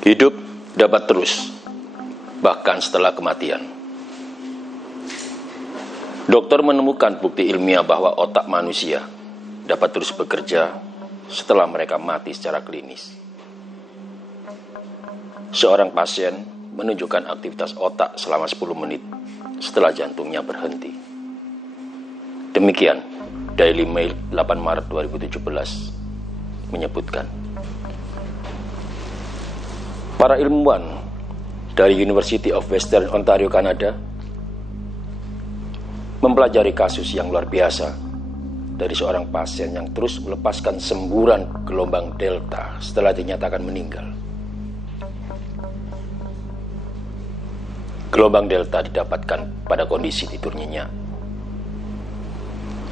Hidup dapat terus, bahkan setelah kematian. Dokter menemukan bukti ilmiah bahwa otak manusia dapat terus bekerja setelah mereka mati secara klinis. Seorang pasien menunjukkan aktivitas otak selama 10 menit setelah jantungnya berhenti. Demikian Daily Mail 8 Maret 2017 menyebutkan. Para ilmuwan dari University of Western Ontario, Kanada, mempelajari kasus yang luar biasa dari seorang pasien yang terus melepaskan semburan gelombang delta setelah dinyatakan meninggal. Gelombang delta didapatkan pada kondisi tidur nyenyak.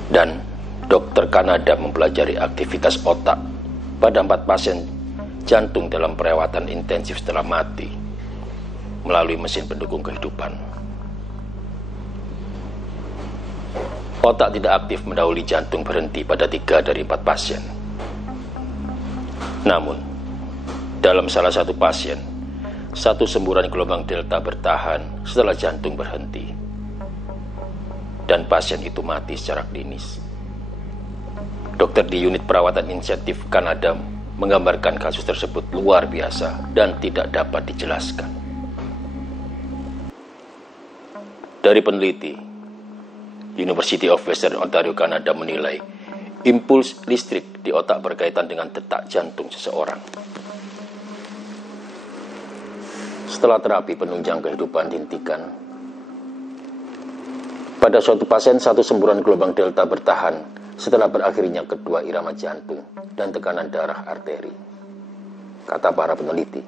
Dan dokter Kanada mempelajari aktivitas otak pada 4 pasien jantung dalam perawatan intensif setelah mati melalui mesin pendukung kehidupan. Otak tidak aktif mendahului jantung berhenti pada 3 dari 4 pasien. Namun, dalam salah satu pasien, satu semburan gelombang delta bertahan setelah jantung berhenti. Dan pasien itu mati secara klinis. Dokter di unit perawatan intensif Kanada menggambarkan kasus tersebut luar biasa dan tidak dapat dijelaskan. Dari peneliti, University of Western Ontario, Kanada menilai impuls listrik di otak berkaitan dengan detak jantung seseorang. Setelah terapi penunjang kehidupan dihentikan, pada suatu pasien satu semburan gelombang delta bertahan setelah berakhirnya kedua irama jantung dan tekanan darah arteri, kata para peneliti.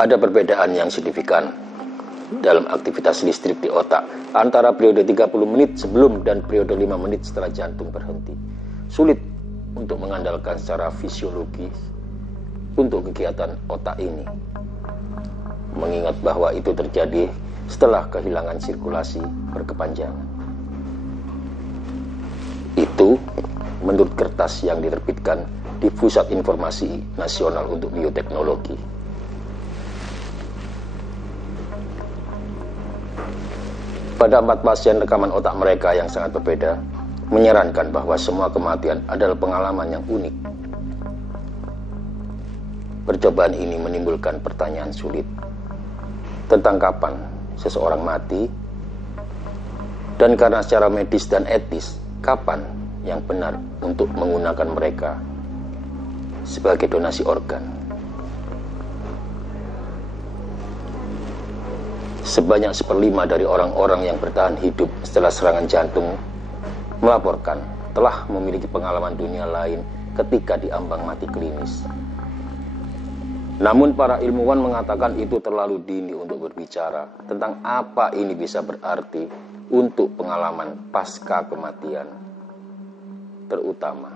Ada perbedaan yang signifikan dalam aktivitas listrik di otak antara periode 30 menit sebelum dan periode 5 menit setelah jantung berhenti. Sulit untuk mengandalkan secara fisiologis untuk kegiatan otak ini, mengingat bahwa itu terjadi setelah kehilangan sirkulasi berkepanjangan. Itu menurut kertas yang diterbitkan di Pusat Informasi Nasional untuk Bioteknologi. Pada 4 pasien, rekaman otak mereka yang sangat berbeda menyarankan bahwa semua kematian adalah pengalaman yang unik. Percobaan ini menimbulkan pertanyaan sulit tentang kapan seseorang mati, dan karena secara medis dan etis, kapan yang benar untuk menggunakan mereka sebagai donasi organ. Sebanyak 1/5 dari orang-orang yang bertahan hidup setelah serangan jantung melaporkan telah memiliki pengalaman dunia lain ketika diambang mati klinis. Namun para ilmuwan mengatakan itu terlalu dini untuk berbicara tentang apa ini bisa berarti untuk pengalaman pasca kematian. Terutama,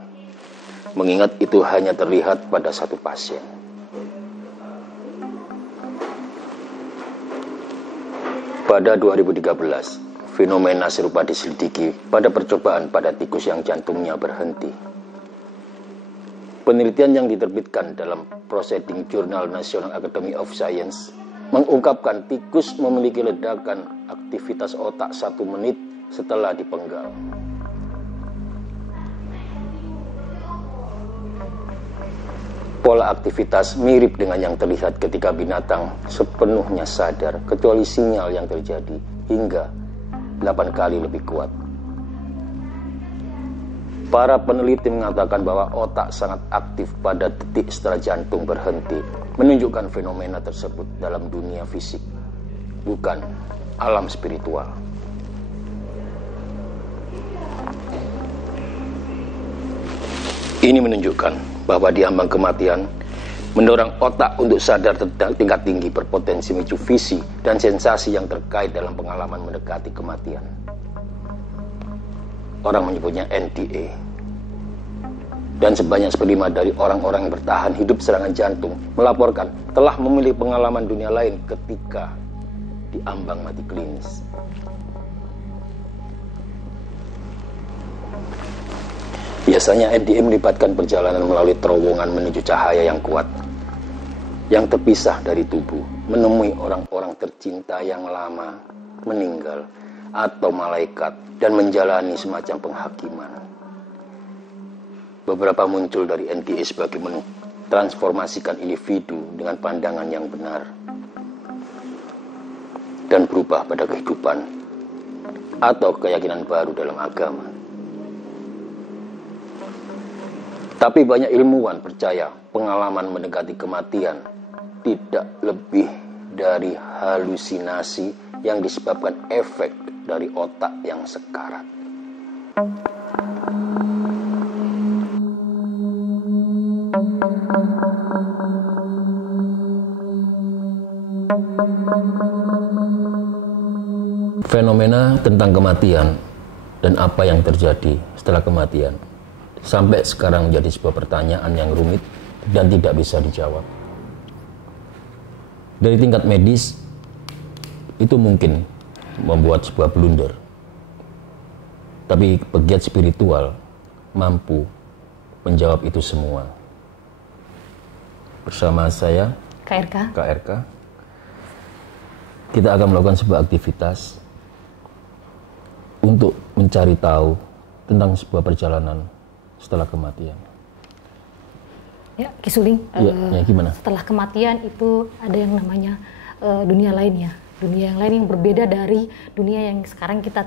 mengingat itu hanya terlihat pada satu pasien. Pada 2013, fenomena serupa diselidiki pada percobaan pada tikus yang jantungnya berhenti. Penelitian yang diterbitkan dalam Proceeding Jurnal National Academy of Science mengungkapkan tikus memiliki ledakan aktivitas otak 1 menit setelah dipenggal. Pola aktivitas mirip dengan yang terlihat ketika binatang sepenuhnya sadar, kecuali sinyal yang terjadi hingga 8 kali lebih kuat. Para peneliti mengatakan bahwa otak sangat aktif pada detik setelah jantung berhenti, menunjukkan fenomena tersebut dalam dunia fisik, bukan alam spiritual. Ini menunjukkan bahwa diambang kematian mendorong otak untuk sadar tentang tingkat tinggi berpotensi memicu visi dan sensasi yang terkait dalam pengalaman mendekati kematian. Orang menyebutnya NDA. Dan sebanyak 1/5 dari orang-orang yang bertahan hidup serangan jantung melaporkan telah memiliki pengalaman dunia lain ketika diambang mati klinis. Biasanya NDE melibatkan perjalanan melalui terowongan menuju cahaya yang kuat, yang terpisah dari tubuh, menemui orang-orang tercinta yang lama meninggal atau malaikat, dan menjalani semacam penghakiman. Beberapa muncul dari NDE sebagai mentransformasikan individu dengan pandangan yang benar dan berubah pada kehidupan atau keyakinan baru dalam agama. Tapi banyak ilmuwan percaya pengalaman mendekati kematian tidak lebih dari halusinasi yang disebabkan efek dari otak yang sekarat. Fenomena tentang kematian dan apa yang terjadi setelah kematian sampai sekarang menjadi sebuah pertanyaan yang rumit dan tidak bisa dijawab. Dari tingkat medis, itu mungkin membuat sebuah blunder. Tapi pegiat spiritual mampu menjawab itu semua. Bersama saya, KRK, kita akan melakukan sebuah aktivitas untuk mencari tahu tentang sebuah perjalanan setelah kematian. Ya, Ki Suling, ya, gimana? Setelah kematian itu ada yang namanya dunia lain ya. Dunia yang lain yang berbeda dari dunia yang sekarang kita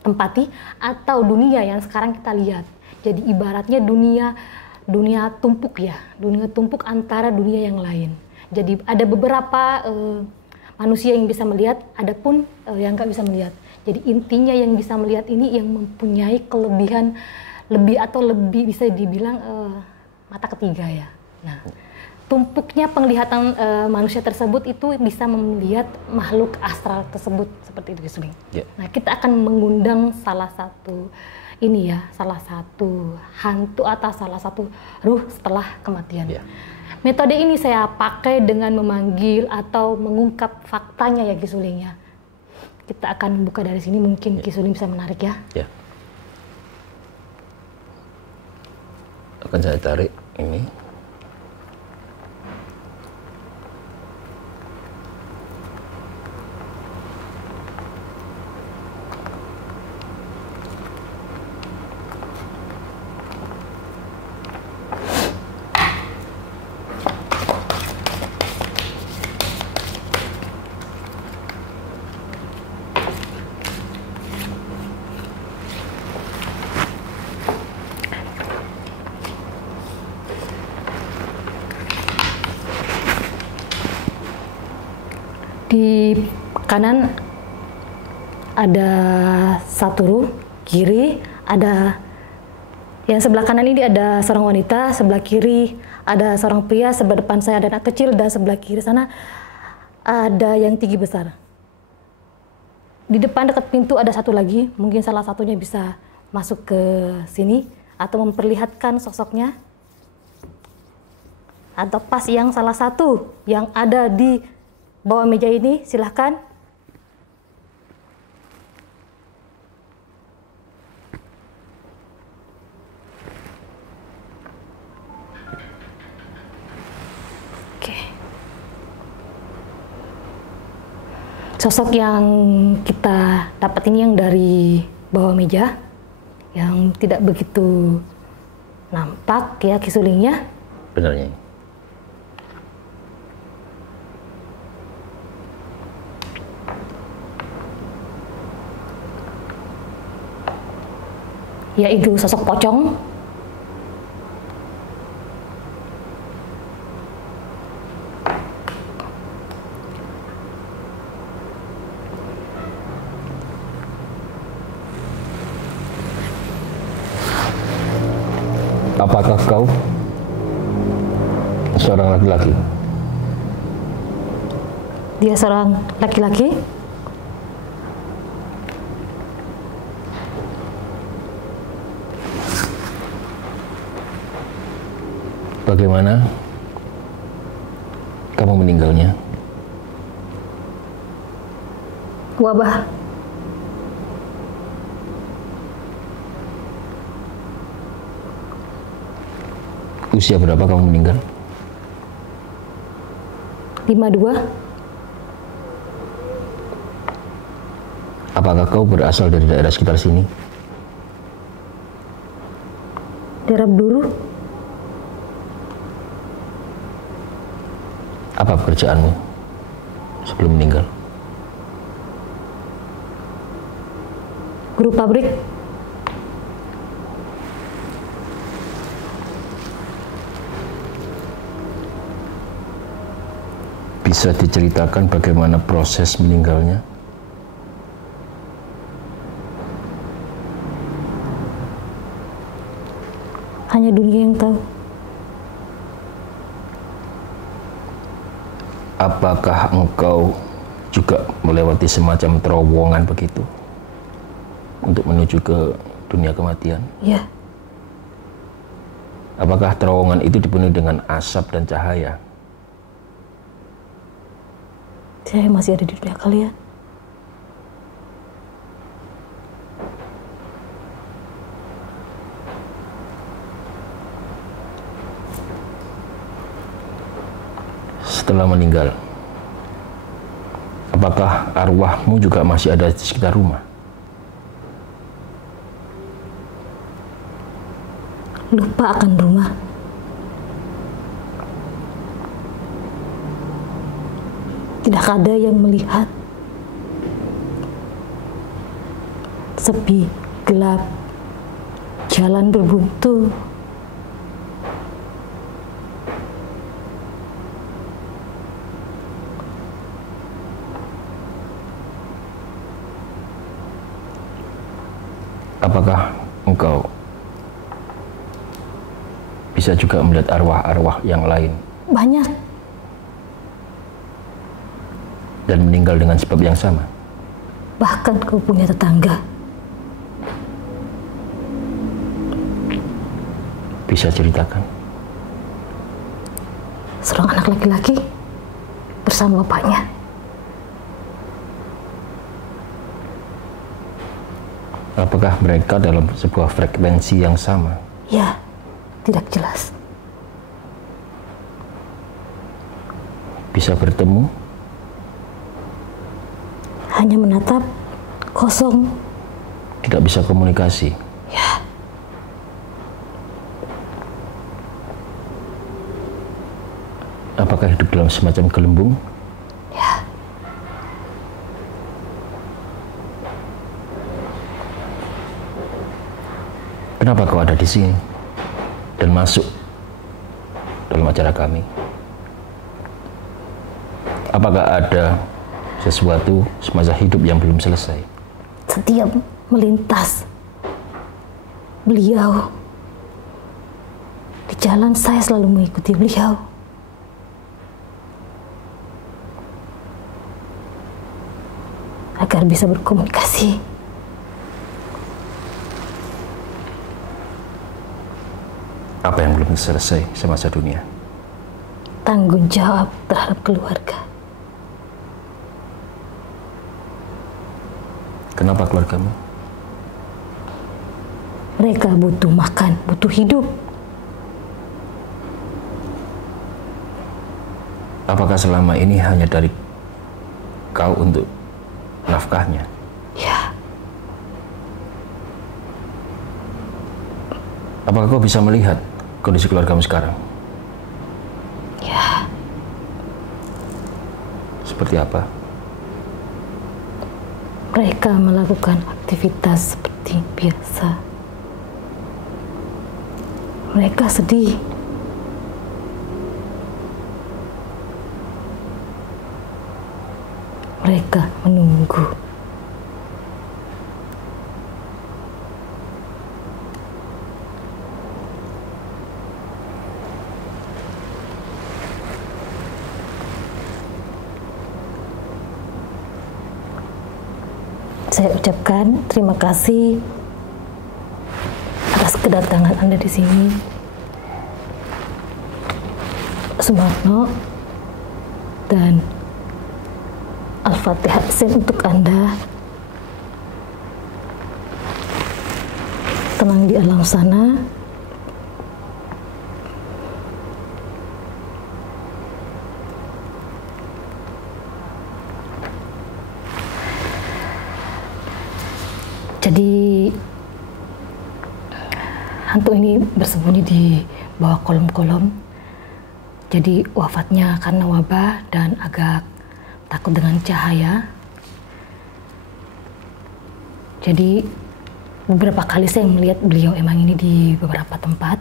tempati atau dunia yang sekarang kita lihat. Jadi ibaratnya dunia tumpuk ya, dunia tumpuk antara dunia yang lain. Jadi ada beberapa manusia yang bisa melihat, ada pun yang nggak bisa melihat. Jadi intinya yang bisa melihat ini yang mempunyai kelebihan lebih bisa dibilang mata ketiga ya. Nah, tumpuknya penglihatan manusia tersebut itu bisa melihat makhluk astral tersebut seperti itu, Suling. Yeah. Nah, kita akan mengundang salah satu hantu atau salah satu ruh setelah kematian. Yeah. Metode ini saya pakai dengan memanggil atau mengungkap faktanya ya, Ki Suling ya. Kita akan buka dari sini, mungkin Ki Suling bisa menarik ya. Yeah. Akan saya tarik ini. Di kanan ada satu ruh, kiri ada yang sebelah kanan ini ada seorang wanita, sebelah kiri ada seorang pria, sebelah depan saya ada anak kecil, dan sebelah kiri sana ada yang tinggi besar. Di depan dekat pintu ada satu lagi, mungkin salah satunya bisa masuk ke sini atau memperlihatkan sosoknya. Atau pas yang salah satu yang ada di bawah meja ini, silahkan. Oke. Sosok yang kita dapat ini yang dari bawah meja, yang tidak begitu nampak ya, Ki Sulingnya. Benarnya. Yaitu sosok pocong. Apakah kau seorang laki-laki? Dia seorang laki-laki. Bagaimana kamu meninggalnya? Wabah. Usia berapa kamu meninggal? 52. Apakah kau berasal dari daerah sekitar sini? Daerah Bluru. Apa pekerjaanmu sebelum meninggal? Guru pabrik. Bisa diceritakan bagaimana proses meninggalnya? Hanya dunia yang tahu. Apakah engkau juga melewati semacam terowongan begitu untuk menuju ke dunia kematian? Ya. Apakah terowongan itu dipenuhi dengan asap dan cahaya? Saya masih ada di dunia kalian. Setelah meninggal, apakah arwahmu juga masih ada di sekitar rumah? Lupa akan rumah. Tidak ada yang melihat. Sepi, gelap, jalan berbuntu. Apakah engkau bisa juga melihat arwah-arwah yang lain? Banyak. Dan meninggal dengan sebab yang sama? Bahkan kau punya tetangga. Bisa ceritakan? Seorang anak laki-laki bersama bapaknya. Apakah mereka dalam sebuah frekuensi yang sama? Ya, tidak jelas. Bisa bertemu? Hanya menatap, kosong. Tidak bisa komunikasi? Ya. Apakah hidup dalam semacam gelembung? Ya. Kenapa kau ada di sini dan masuk dalam acara kami? Apakah ada sesuatu semasa hidup yang belum selesai? Setiap melintas beliau di jalan, saya selalu mengikuti beliau. Agar bisa berkomunikasi. Apa yang belum selesai semasa dunia? Tanggung jawab terhadap keluarga. Kenapa keluargamu? Mereka butuh makan, butuh hidup. Apakah selama ini hanya dari kau untuk nafkahnya? Ya. Apakah kau bisa melihat kondisi keluargamu sekarang? Ya. Seperti apa? Mereka melakukan aktivitas seperti biasa. Mereka sedih. Mereka menunggu. Saya ucapkan terima kasih atas kedatangan Anda di sini, Sumarno, dan Al-Fatihah untuk Anda. Tenang di alam sana. hantu ini bersembunyi di bawah kolom-kolom. Jadi wafatnya karena wabah dan agak takut dengan cahaya. Jadi beberapa kali saya melihat beliau emang ini di beberapa tempat.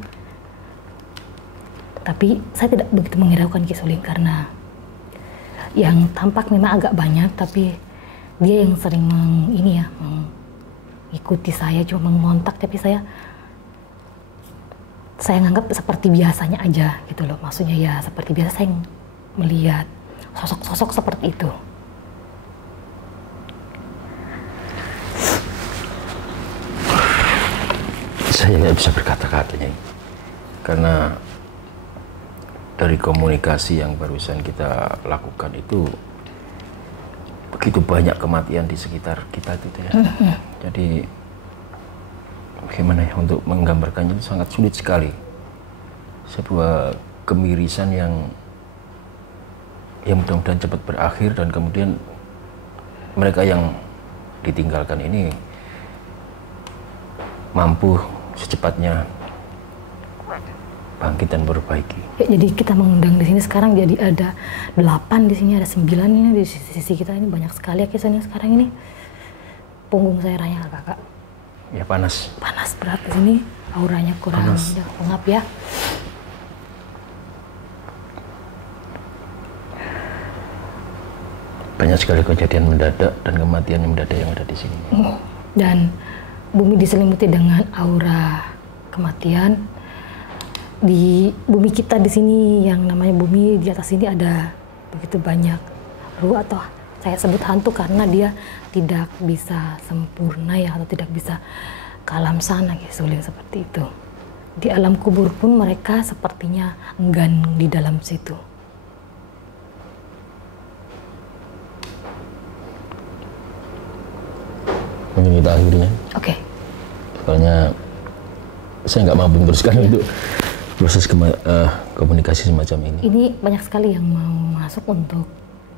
Tapi saya tidak begitu menghiraukan Ki Suling karena yang tampak memang agak banyak, tapi dia yang sering mengikuti saya, cuma mengontak, tapi saya nganggap seperti biasanya aja gitu loh. Maksudnya ya seperti biasa saya melihat sosok-sosok seperti itu. Saya nggak bisa berkata-kata ini, karena dari komunikasi yang barusan kita lakukan itu begitu banyak kematian di sekitar kita itu ya. Jadi bagaimana ya untuk menggambarkannya itu sangat sulit sekali. Sebuah kemirisan yang mudah-mudahan cepat berakhir dan kemudian mereka yang ditinggalkan ini mampu secepatnya bangkit dan berbaiki. Ya, jadi kita mengundang di sini sekarang jadi ada 8 di sini, ada 9 ini di sisi kita ini, banyak sekali ya kisahnya sekarang ini. Punggung saya raya kakak. Ya panas. Panas berat di sini, auranya kurang pengap ya. Banyak sekali kejadian mendadak dan kematian yang mendadak yang ada di sini. Dan bumi diselimuti dengan aura kematian. Di bumi kita di sini yang namanya bumi di atas ini ada begitu banyak ruh, atau saya sebut hantu karena dia tidak bisa sempurna ya, atau tidak bisa ke alam sana Ki Suling, seperti itu. Di alam kubur pun mereka sepertinya enggan di dalam situ. Mungkin kita akhirnya. Oke. Soalnya saya nggak mampu meneruskan untuk proses komunikasi semacam ini. Ini banyak sekali yang mau masuk untuk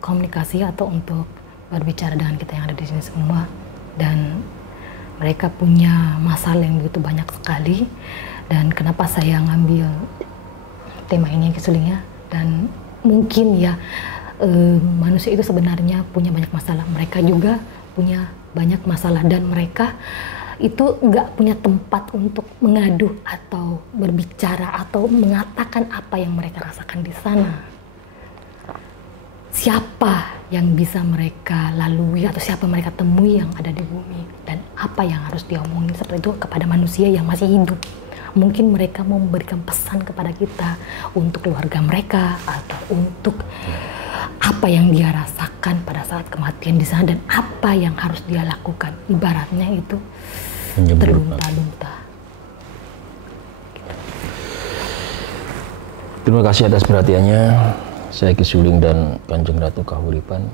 komunikasi atau untuk berbicara dengan kita yang ada di sini semua, dan mereka punya masalah yang begitu banyak sekali. Dan kenapa saya ngambil tema ini Ki Suling ya, dan mungkin ya manusia itu sebenarnya punya banyak masalah, mereka juga punya banyak masalah, dan mereka itu nggak punya tempat untuk mengadu atau berbicara atau mengatakan apa yang mereka rasakan di sana. Siapa yang bisa mereka lalui atau siapa mereka temui yang ada di bumi, dan apa yang harus diomongin seperti itu kepada manusia yang masih hidup. Mungkin mereka mau memberikan pesan kepada kita untuk keluarga mereka atau untuk apa yang dia rasakan pada saat kematian di sana dan apa yang harus dia lakukan. Ibaratnya itu terlunta-lunta. Terima kasih atas perhatiannya. Saya Ki Suling dan Kanjeng Ratu Kahuripan.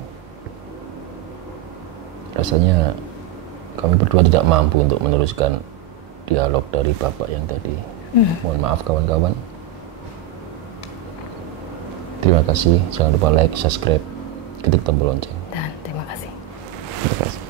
Rasanya kami berdua tidak mampu untuk meneruskan dialog dari Bapak yang tadi. Mohon maaf kawan-kawan. Terima kasih. Jangan lupa like, subscribe, ketik tombol lonceng. Dan terima kasih. Terima kasih.